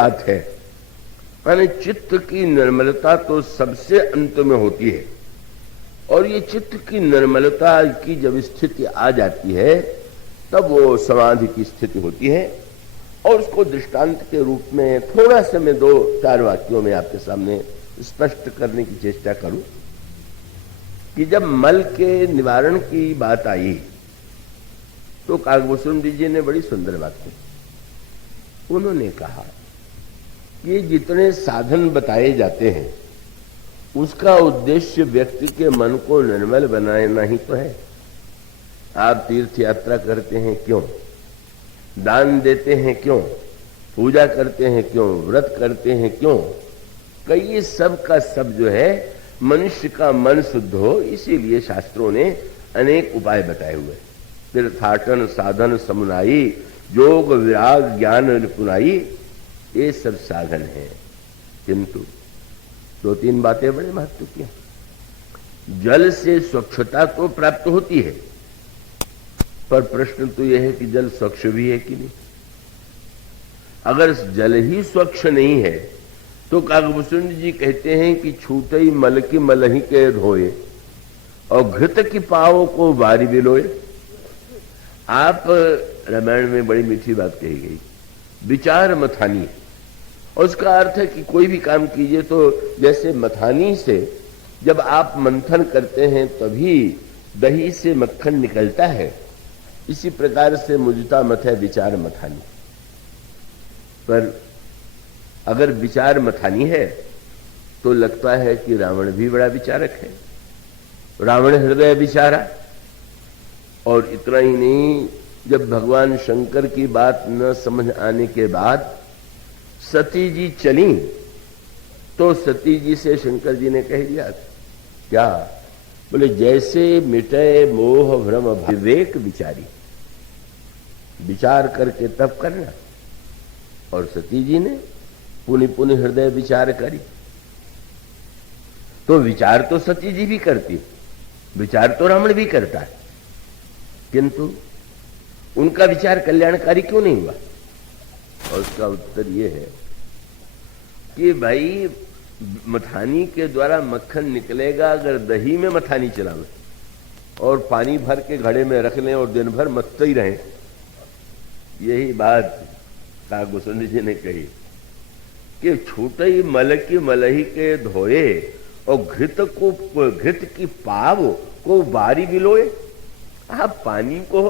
बात है। माने चित्त की निर्मलता तो सबसे अंत में होती है, और ये चित्त की निर्मलता की जब स्थिति आ जाती है तब वो समाधि की स्थिति होती है। और उसको दृष्टांत के रूप में थोड़ा सा मैं 2-4 वाक्यों में आपके सामने स्पष्ट करने की चेष्टा करूं कि जब मल के निवारण की बात आई तो काकभूषण जी ने बड़ी सुंदर बात की। उन्होंने कहा कि जितने साधन बताए जाते हैं उसका उद्देश्य व्यक्ति के मन को निर्मल बनाना ही तो है। आप तीर्थ यात्रा करते हैं क्यों? दान देते हैं क्यों? पूजा करते हैं क्यों? व्रत करते हैं क्यों? कई सब का सब जो है मनुष्य का मन शुद्ध हो, इसीलिए शास्त्रों ने अनेक उपाय बताए हुए। तीर्थाटन साधन समुनाई योग विराग ज्ञान निपुणाई, ये सब साधन है। किंतु 2-3 बातें बड़े महत्व की हैं। जल से स्वच्छता तो प्राप्त होती है, पर प्रश्न तो यह है कि जल स्वच्छ भी है कि नहीं। अगर जल ही स्वच्छ नहीं है तो काकभूषण जी कहते हैं कि छूटई मल की मलही के धोए और घृत की पाव को बारी बिलोए। आप रामायण में बड़ी मीठी बात कही गई, विचार मथानी। और उसका अर्थ है कि कोई भी काम कीजिए तो जैसे मथानी से जब आप मंथन करते हैं तभी दही से मक्खन निकलता है, इसी प्रकार से मुझता मत है विचार मथानी। पर अगर विचार मथानी है तो लगता है कि रावण भी बड़ा विचारक है। रावण हृदय विचारा। और इतना ही नहीं, जब भगवान शंकर की बात न समझ आने के बाद सती जी चली तो सती जी से शंकर जी ने कह दिया क्या? बोले जैसे मिटे मोह भ्रम विवेक विचारी, विचार करके तब करना। और सती जी ने पुनि पुनि हृदय विचार करी। तो विचार तो सती जी भी करती, विचार तो रावण भी करता है, किंतु उनका विचार कल्याणकारी क्यों नहीं हुआ? और उसका उत्तर यह है कि भाई मथानी के द्वारा मक्खन निकलेगा अगर दही में मथानी चलावे और पानी भर के घड़े में रख लें और दिन भर मथते ही रहें। यही बात काकभूषण जी ने कही कि छूटई मल की मलही के धोए और घृत की पाव को बारी बिलोए। आप पानी को,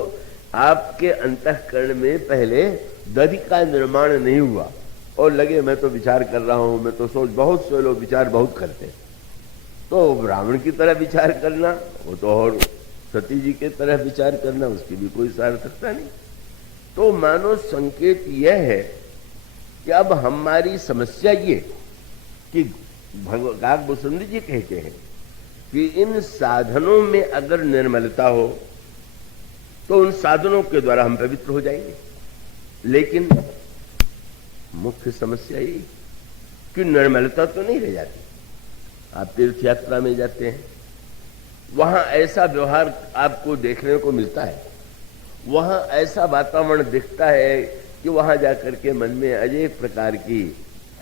आपके अंतःकरण में पहले दधि का निर्माण नहीं हुआ और लगे मैं तो विचार कर रहा हूं, मैं तो सोच, बहुत से लोग विचार बहुत करते हैं, तो ब्राह्मण की तरह विचार करना वो तो, और सती जी के तरह विचार करना उसकी भी कोई सार्थकता नहीं। तो मानो संकेत यह है कि अब हमारी समस्या ये कि काकभूषण जी कहते हैं कि इन साधनों में अगर निर्मलता हो तो उन साधनों के द्वारा हम पवित्र हो जाएंगे। लेकिन मुख्य समस्या यही कि निर्मलता तो नहीं रह जाती। आप तीर्थ यात्रा में जाते हैं, वहां ऐसा व्यवहार आपको देखने को मिलता है, वहां ऐसा वातावरण दिखता है कि वहां जाकर के मन में अनेक प्रकार की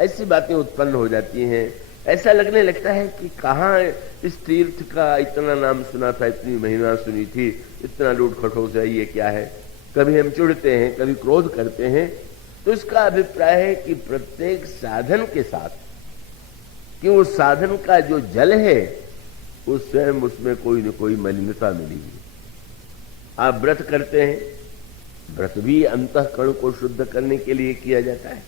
ऐसी बातें उत्पन्न हो जाती हैं। ऐसा लगने लगता है कि कहाँ इस तीर्थ का इतना नाम सुना था, इतनी महिमा सुनी थी, इतना लूट खटोस है, ये क्या है? कभी हम चिढ़ते हैं, कभी क्रोध करते हैं। तो इसका अभिप्राय है कि प्रत्येक साधन के साथ कि उस साधन का जो जल है उस स्वयं उसमें कोई न कोई मलिनता मिलेगी। आप व्रत करते हैं, व्रत भी अंतःकरण को शुद्ध करने के लिए किया जाता है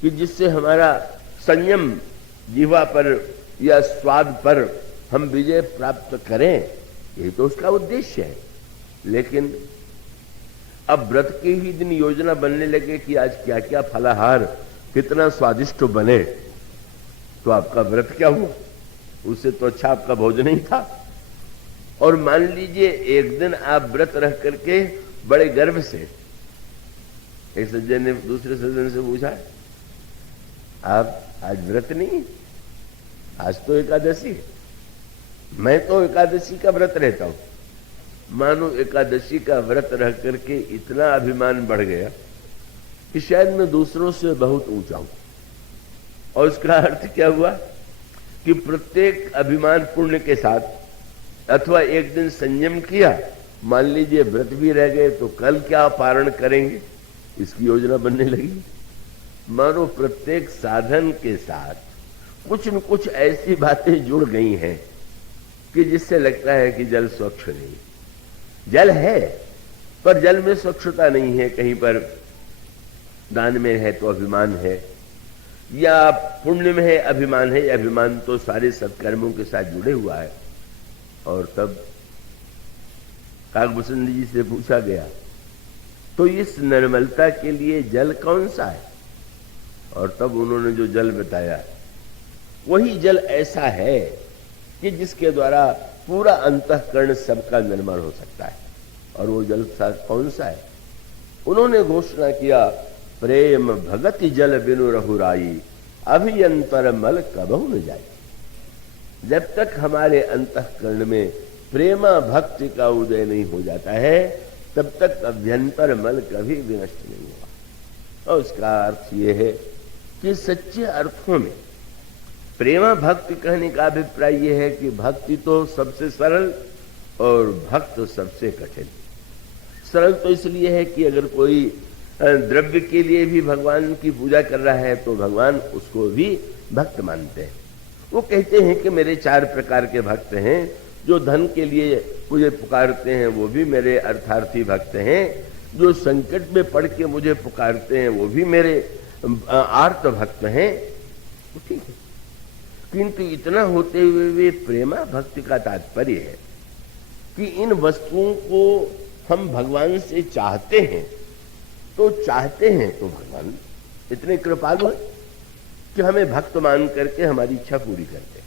कि जिससे हमारा संयम जीवा पर या स्वाद पर हम विजय प्राप्त करें, यही तो उसका उद्देश्य है। लेकिन अब व्रत के ही दिन योजना बनने लगे कि आज क्या क्या फलाहार कितना स्वादिष्ट बने, तो आपका व्रत क्या हुआ? उससे तो अच्छा आपका भोजन ही था। और मान लीजिए एक दिन आप व्रत रह करके बड़े गर्व से, एक सज्जन ने दूसरे सज्जन से पूछा आप आज व्रत नहीं, आज तो एकादशी है। मैं तो एकादशी का व्रत रहता हूं। मानो एकादशी का व्रत रह करके इतना अभिमान बढ़ गया कि शायद मैं दूसरों से बहुत ऊंचा हूं। और उसका अर्थ क्या हुआ कि प्रत्येक अभिमान पुण्य के साथ अथवा एक दिन संयम किया, मान लीजिए व्रत भी रह गए तो कल क्या पारण करेंगे, इसकी योजना बनने लगी। मानो प्रत्येक साधन के साथ कुछ न कुछ ऐसी बातें जुड़ गई हैं कि जिससे लगता है कि जल स्वच्छ नहीं। जल है पर जल में स्वच्छता नहीं है। कहीं पर दान में है तो अभिमान है, या पुण्य में है अभिमान है। अभिमान तो सारे सत्कर्मों के साथ जुड़े हुआ है। और तब काकभूषण जी से पूछा गया, तो इस निर्मलता के लिए जल कौन सा है? और तब उन्होंने जो जल बताया वही जल ऐसा है कि जिसके द्वारा पूरा अंतःकरण सबका निर्मल हो सकता है। और वो जल कौन सा है? उन्होंने घोषणा किया, प्रेम भगति जल बिनु रहुराई, अभियंतर मल कबहु न जाए। जब तक हमारे अंतःकरण में प्रेमा भक्ति का उदय नहीं हो जाता है, तब तक अभ्यंतर मल कभी विनष्ट नहीं हुआ। और उसका अर्थ यह है कि सच्चे अर्थों में प्रेमा भक्ति कहने का अभिप्राय यह है कि भक्ति तो सबसे सरल और भक्त सबसे कठिन। सरल तो इसलिए है कि अगर कोई द्रव्य के लिए भी भगवान की पूजा कर रहा है तो भगवान उसको भी भक्त मानते हैं। वो कहते हैं कि मेरे 4 प्रकार के भक्त हैं। जो धन के लिए मुझे पुकारते हैं वो भी मेरे अर्थार्थी भक्त हैं। जो संकट में पड़ के मुझे पुकारते हैं वो भी मेरे आर्त भक्त हैं। ठीक है, किंतु इतना होते हुए वे प्रेमा भक्ति का तात्पर्य है कि इन वस्तुओं को हम भगवान से चाहते हैं तो भगवान इतने कृपालु हैं कि हमें भक्त मान करके हमारी इच्छा पूरी करते हैं।